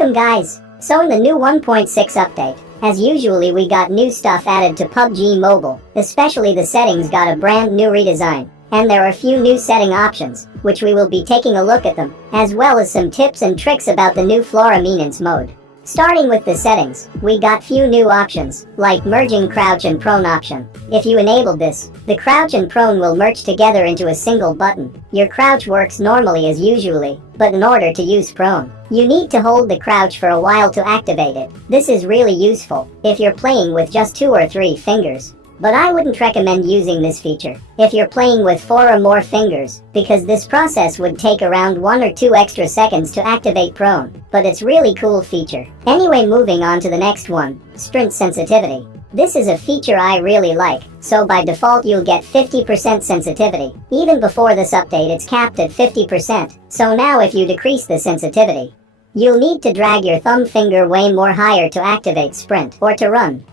Welcome guys! So in the new 1.6 update, as usually we got new stuff added to PUBG Mobile, especially the settings got a brand new redesign, and there are a few new setting options, which we will be taking a look at them, as well as some tips and tricks about the new floor maintenance mode. Starting with the settings, we got few new options, like merging crouch and prone option. If you enable this, the crouch and prone will merge together into a single button. Your crouch works normally as usually, but in order to use prone, you need to hold the crouch for a while to activate it. This is really useful if you're playing with just 2 or 3 fingers. But I wouldn't recommend using this feature if you're playing with 4 or more fingers, because this process would take around 1 or 2 extra seconds to activate prone, but it's really cool feature. Anyway, moving on to the next one, sprint sensitivity. This is a feature I really like, so by default you'll get 50% sensitivity. Even before this update it's capped at 50%, so now if you decrease the sensitivity, you'll need to drag your thumb finger way more higher to activate sprint or to run.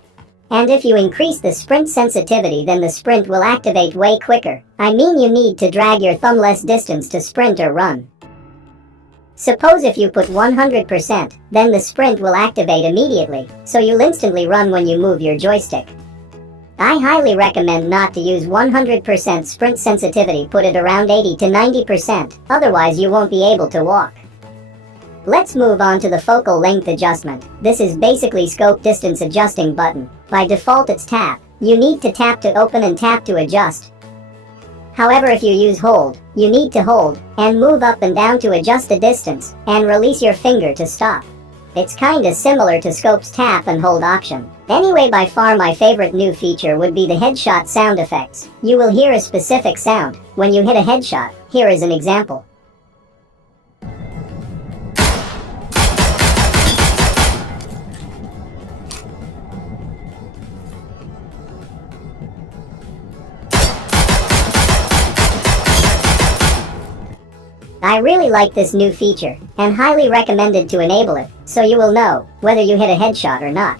And if you increase the sprint sensitivity, then the sprint will activate way quicker. I mean, you need to drag your thumb less distance to sprint or run. Suppose if you put 100%, then the sprint will activate immediately, so you'll instantly run when you move your joystick. I highly recommend not to use 100% sprint sensitivity, put it around 80 to 90%, otherwise you won't be able to walk. Let's move on to the focal length adjustment. This is basically scope distance adjusting button. By default it's tap. You need to tap to open and tap to adjust. However, if you use hold, you need to hold and move up and down to adjust the distance, and release your finger to stop. It's kinda similar to scope's tap and hold option. Anyway, by far my favorite new feature would be the headshot sound effects. You will hear a specific sound when you hit a headshot. Here is an example. I really like this new feature, and highly recommended to enable it, so you will know whether you hit a headshot or not.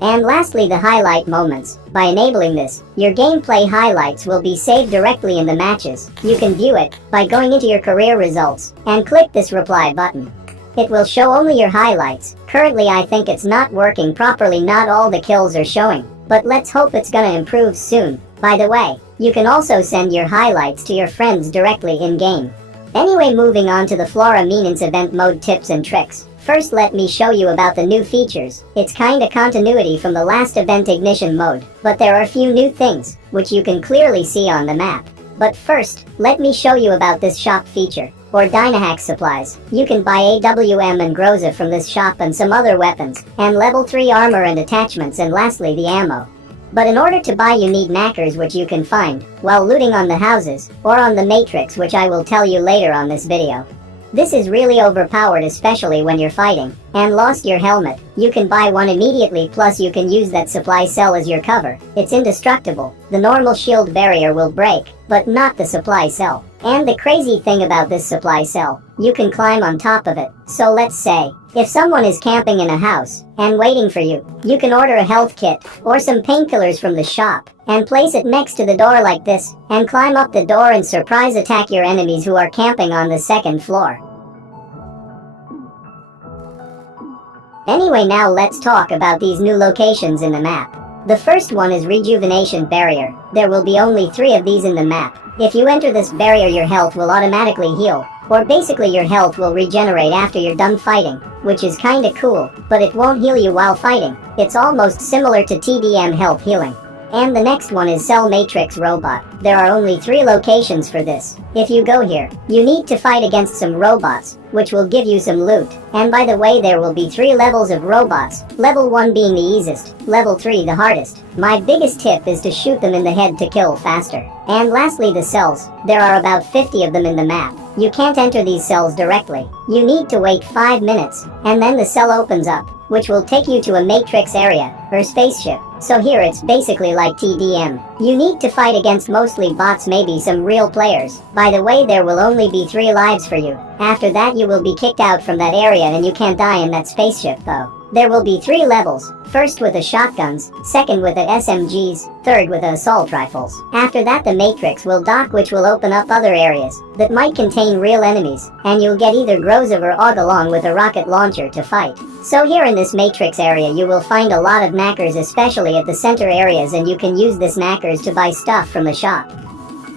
And lastly, the highlight moments. By enabling this, your gameplay highlights will be saved directly in the matches. You can view it by going into your career results, and click this reply button. It will show only your highlights. Currently I think it's not working properly, not all the kills are showing. But let's hope it's gonna improve soon. By the way, you can also send your highlights to your friends directly in-game. Anyway, moving on to the Flora Maintenance event mode tips and tricks. First, let me show you about the new features. It's kinda continuity from the last event ignition mode, but there are a few new things, which you can clearly see on the map. But first, let me show you about this shop feature, or Dynahack supplies. You can buy AWM and Groza from this shop and some other weapons, and level 3 armor and attachments, and lastly the ammo. But in order to buy you need knackers, which you can find while looting on the houses, or on the matrix, which I will tell you later on this video. This is really overpowered, especially when you're fighting and lost your helmet. You can buy one immediately, plus you can use that supply cell as your cover. It's indestructible. The normal shield barrier will break, but not the supply cell. And the crazy thing about this supply cell, you can climb on top of it. So let's say, if someone is camping in a house and waiting for you, you can order a health kit or some painkillers from the shop and place it next to the door like this, and climb up the door and surprise attack your enemies who are camping on the 2nd floor. Anyway, now let's talk about these new locations in the map. The first one is Rejuvenation Barrier. There will be only 3 of these in the map. If you enter this barrier, your health will automatically heal, or basically your health will regenerate after you're done fighting, which is kinda cool, but it won't heal you while fighting. It's almost similar to TDM health healing. And the next one is Cell Matrix Robot. There are only 3 locations for this. If you go here, you need to fight against some robots, which will give you some loot. And by the way, there will be 3 levels of robots, level 1 being the easiest, level 3 the hardest. My biggest tip is to shoot them in the head to kill faster. And lastly, the cells. There are about 50 of them in the map. You can't enter these cells directly. You need to wait 5 minutes, and then the cell opens up, which will take you to a matrix area, or spaceship. So here it's basically like TDM. You need to fight against mostly bots, maybe some real players. By the way, there will only be 3 lives for you. After that you will be kicked out from that area, and you can't die in that spaceship though. There will be 3 levels, first with the shotguns, second with the SMGs, third with the assault rifles. After that the Matrix will dock, which will open up other areas that might contain real enemies, and you'll get either Grozov or Og along with a rocket launcher to fight. So here in this Matrix area you will find a lot of knackers, especially at the center areas, and you can use this knackers to buy stuff from the shop.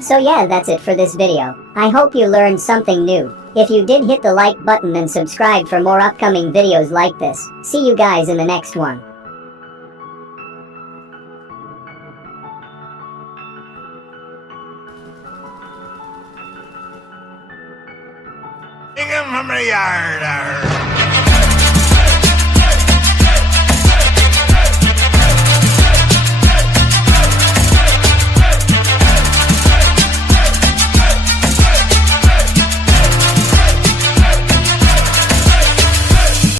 So yeah, that's it for this video. I hope you learned something new. If you did, hit the like button and subscribe for more upcoming videos like this. See you guys in the next one. Take 'em from the yard.